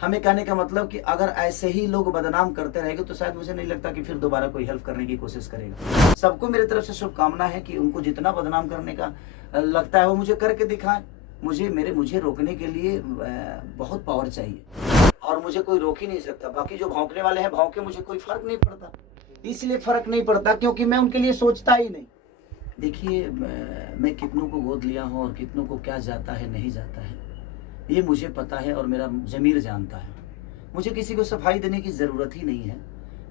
हमें कहने का मतलब कि अगर ऐसे ही लोग बदनाम करते रहेंगे तो शायद मुझे नहीं लगता कि फिर दोबारा कोई हेल्प करने की कोशिश करेगा। सबको मेरी तरफ से शुभकामना है कि उनको जितना बदनाम करने का लगता है वो मुझे करके दिखाएं। मुझे रोकने के लिए बहुत पावर चाहिए और मुझे कोई रोक ही नहीं सकता। बाकी जो भौंकने वाले हैं भौंके, मुझे कोई फर्क नहीं पड़ता। इसलिए फर्क नहीं पड़ता क्योंकि मैं उनके लिए सोचता ही नहीं। देखिए, मैं कितनों को गोद लिया हूँ और कितनों को क्या जाता है नहीं जाता है ये मुझे पता है और मेरा ज़मीर जानता है। मुझे किसी को सफाई देने की ज़रूरत ही नहीं है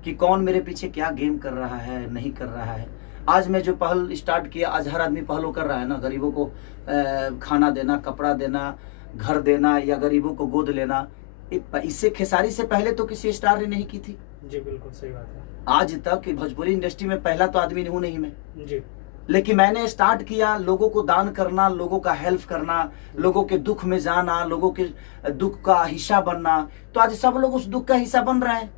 कि कौन मेरे पीछे क्या गेम कर रहा है नहीं कर रहा है। आज मैं जो पहल स्टार्ट किया, आज हर आदमी पहलों कर रहा है ना। गरीबों को खाना देना, कपड़ा देना, घर देना या गरीबों को गोद लेना। इससे खेसारी से पहले तो किसी स्टार ने नहीं की थी। जी बिल्कुल सही बात है। आज तक भोजपुरी इंडस्ट्री में पहला तो आदमी हूँ नहीं मैं जी। लेकिन मैंने स्टार्ट किया लोगों को दान करना, लोगों का हेल्प करना, लोगों के दुख में जाना, लोगों के दुख का हिस्सा बनना। तो आज सब लोग उस दुख का हिस्सा बन रहे हैं,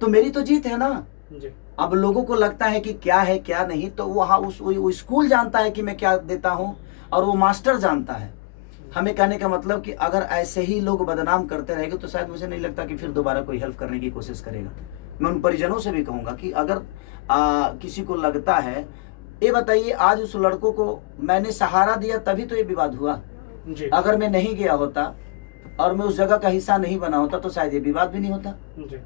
तो मेरी तो जीत है ना। जी। अब लोगों को लगता है कि क्या है क्या नहीं, तो वहाँ वो स्कूल जानता है कि मैं क्या देता हूँ और वो मास्टर जानता है। हमें कहने का मतलब कि अगर ऐसे ही लोग बदनाम करते रहेंगे तो शायद मुझे नहीं लगता कि फिर दोबारा कोई हेल्प करने की कोशिश करेगा। मैं उन परिजनों से भी कहूँगा कि अगर किसी को लगता है, ये बताइए आज उस लड़कों को मैंने सहारा दिया तभी तो ये विवाद हुआ। जी। अगर मैं नहीं गया होता और मैं उस जगह का हिस्सा नहीं बना होता तो शायद ये विवाद भी नहीं होता। जी।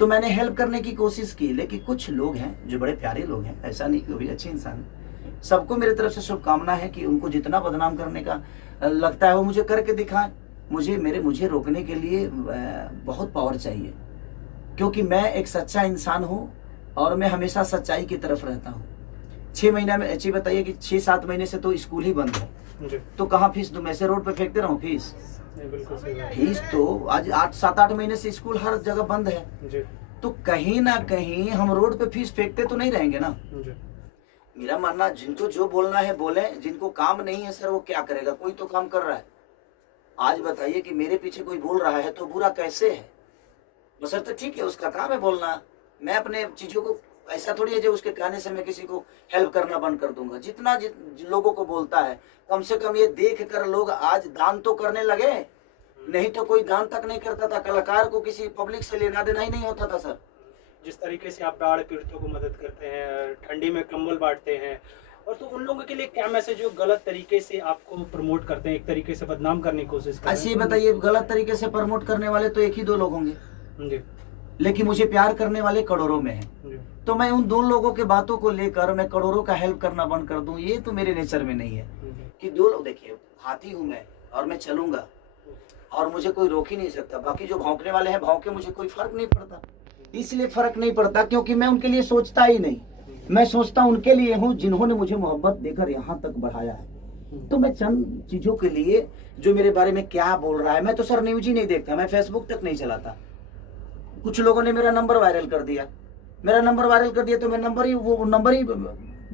तो मैंने हेल्प करने की कोशिश की, लेकिन कुछ लोग हैं जो बड़े प्यारे लोग हैं, ऐसा नहीं कि वो भी अच्छे इंसान हैं। सबको मेरी तरफ से शुभकामना है कि उनको जितना बदनाम करने का लगता है वो मुझे करके दिखाएं। मुझे रोकने के लिए बहुत पावर चाहिए क्योंकि मैं एक सच्चा इंसान हूँ और मैं हमेशा सच्चाई की तरफ रहता हूँ। 6 महीना में अच्छी बताइए कि 6-7 महीने से तो स्कूल ही बंद है। जी। तो कहाँ फीस दूं? मैं ऐसे रोड पे फेंकते रहूं फीस? बिल्कुल सही बात है। फीस तो आज 7-8 महीने से स्कूल हर जगह बंद है। जी। तो कहीं ना कहीं हम रोड पे फीस फेंकते तो नहीं रहेंगे ना। जी। मेरा मानना, जिनको जो बोलना है बोले, जिनको काम नहीं है सर वो क्या करेगा? कोई तो काम कर रहा है। आज बताइए कि मेरे पीछे कोई बोल रहा है तो बुरा कैसे है? बसर तो ठीक है, उसका काम है बोलना। मैं अपने चीजों को ऐसा थोड़ी है जो उसके कहने से मैं किसी को हेल्प करना बंद कर दूंगा। जितना लोगों को बोलता है, कम से कम ये देख कर लोग आज दान तो करने लगे। नहीं तो कोई दान तक नहीं करता था। कलाकार को किसी पब्लिक से लेना देना ही नहीं होता था सर। जिस तरीके से आप बाढ़ पीड़ितों को मदद करते हैं, ठंडी में कंबल बांटते हैं, और तो उन लोगों के लिए क्या मैसेज जो गलत तरीके से आपको प्रमोट करते हैं, एक तरीके से बदनाम करने की कोशिश करते हैं? ऐसे बताइए, गलत तरीके से प्रमोट करने वाले तो 1 ही 2 लोग होंगे, जी। लेकिन मुझे प्यार करने वाले करोड़ों में हैं। तो मैं उन 2 लोगों के बातों को लेकर मैं करोड़ों का हेल्प करना बंद कर दूं, ये तो मेरे नेचर में नहीं है कि 2 लोग। देखिए, हाथी हूं मैं और मैं चलूंगा और मुझे कोई रोक ही नहीं सकता। बाकी जो भौंकने वाले हैं भौंके, मुझे कोई फर्क नहीं पड़ता। इसलिए फर्क नहीं पड़ता क्योंकि मैं उनके लिए सोचता ही नहीं। मैं सोचता उनके लिए हूँ जिन्होंने मुझे मोहब्बत देकर यहाँ तक बढ़ाया है। तो मैं चंद चीजों के लिए, जो मेरे बारे में क्या बोल रहा है, मैं तो सर न्यूज ही नहीं देखता, मैं फेसबुक तक नहीं चलाता। कुछ लोगों ने मेरा नंबर वायरल कर दिया। तो मैं नंबर ही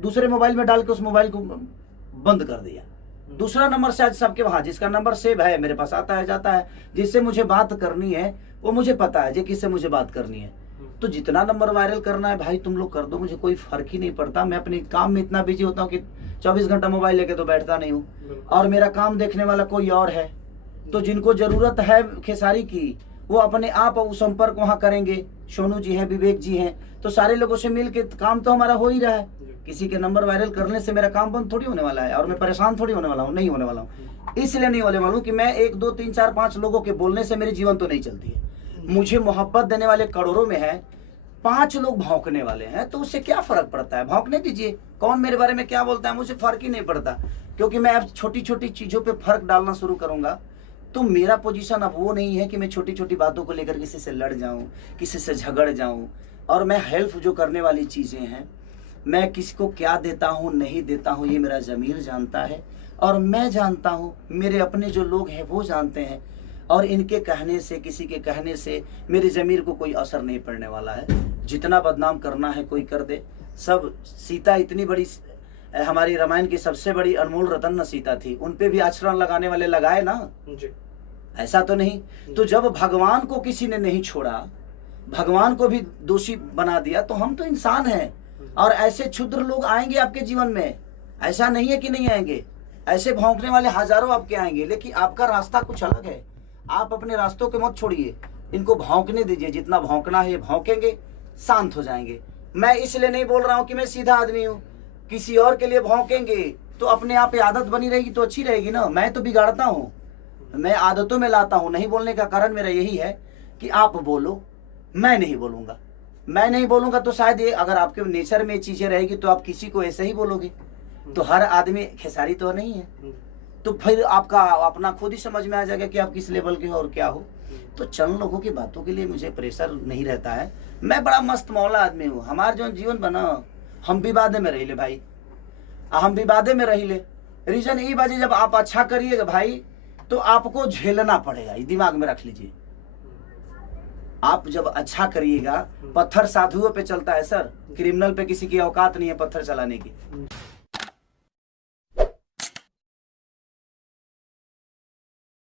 दूसरे मोबाइल में डाल के उस मोबाइल को बंद कर दिया। दूसरा नंबर शायद सबके वहां, जिसका नंबर सेव है मेरे पास आता है जाता है, जिससे मुझे बात करनी है वो मुझे पता है किससे मुझे बात करनी है। तो जितना नंबर वायरल करना है भाई तुम लोग कर दो, मुझे कोई फर्क ही नहीं पड़ता। मैं अपने काम में इतना बिजी होता हूँ कि 24 घंटा मोबाइल लेके तो बैठता नहीं हूँ और मेरा काम देखने वाला कोई और है। तो जिनको जरूरत है खेसारी की वो अपने आप संपर्क वहाँ करेंगे। सोनू जी हैं, विवेक जी हैं, तो सारे लोगों से मिल के काम तो हमारा हो ही रहा है। किसी के नंबर वायरल करने से मेरा काम बंद थोड़ी होने वाला है और मैं परेशान थोड़ी होने वाला हूँ, नहीं होने वाला हूँ। इसलिए नहीं होने वाला हूँ कि मैं 1 2 3 4 5 लोगों के बोलने से मेरे जीवन तो नहीं चलती है। मुझे मोहब्बत देने वाले करोड़ों में है, 5 लोग भौंकने वाले हैं, तो उससे क्या फर्क पड़ता है? भौंकने दीजिए, कौन मेरे बारे में क्या बोलता है मुझे फर्क ही नहीं पड़ता। क्योंकि मैं अब छोटी छोटी चीजों पे फर्क डालना शुरू करूंगा तो मेरा पोजीशन अब वो नहीं है कि मैं छोटी छोटी बातों को लेकर किसी से लड़ जाऊं, किसी से झगड़ जाऊं। और मैं हेल्प जो करने वाली चीजें हैं, मैं किसको क्या देता हूं नहीं देता हूं, ये मेरा ज़मीर जानता है और मैं जानता हूं, मेरे अपने जो लोग हैं वो जानते हैं। और इनके कहने से, किसी के कहने से मेरे ज़मीर को कोई असर नहीं पड़ने वाला है। जितना बदनाम करना है कोई कर दे। सब सीता इतनी बड़ी, हमारी रामायण की सबसे बड़ी अनमोल रतन न सीता थी, उन पे भी आचरण लगाने वाले लगाए ना जी। ऐसा तो नहीं। तो जब भगवान को किसी ने नहीं छोड़ा, भगवान को भी दोषी बना दिया, तो हम तो इंसान हैं। और ऐसे क्षुद्र लोग आएंगे आपके जीवन में, ऐसा नहीं है कि नहीं आएंगे। ऐसे भौंकने वाले हजारों आपके आएंगे, लेकिन आपका रास्ता कुछ अलग है। आप अपने रास्तों के मत छोड़िए, इनको भौंकने दीजिए, जितना भौंकना है भौंकेंगे, शांत हो जाएंगे। मैं इसलिए नहीं बोल रहा हूँ कि मैं सीधा आदमी हूँ, किसी और के लिए भौंकेंगे तो अपने आप ये आदत बनी रहेगी तो अच्छी रहेगी ना। मैं तो बिगाड़ता हूँ, मैं आदतों में लाता हूँ। नहीं बोलने का कारण मेरा यही है कि आप बोलो, मैं नहीं बोलूँगा। मैं नहीं बोलूँगा तो शायद ये, अगर आपके नेचर में चीज़ें रहेगी तो आप किसी को ऐसे ही बोलोगे, तो हर आदमी खेसारी तो नहीं है, तो फिर आपका अपना खुद ही समझ में आ जाएगा कि आप किस लेवल के हो और क्या हो। तो चंद लोगों की बातों के लिए मुझे प्रेशर नहीं रहता है। मैं बड़ा मस्त मौला आदमी हूँ। हमारा जो जीवन बना, हम विवादे में रही ले भाई, हम विवादे में रही ले। रीजन ये बाजी, जब आप अच्छा करिएगा भाई तो आपको झेलना पड़ेगा, ये दिमाग में रख लीजिए। आप जब अच्छा करिएगा, पत्थर साधुओं पे चलता है सर, क्रिमिनल पे किसी की औकात नहीं है पत्थर चलाने की।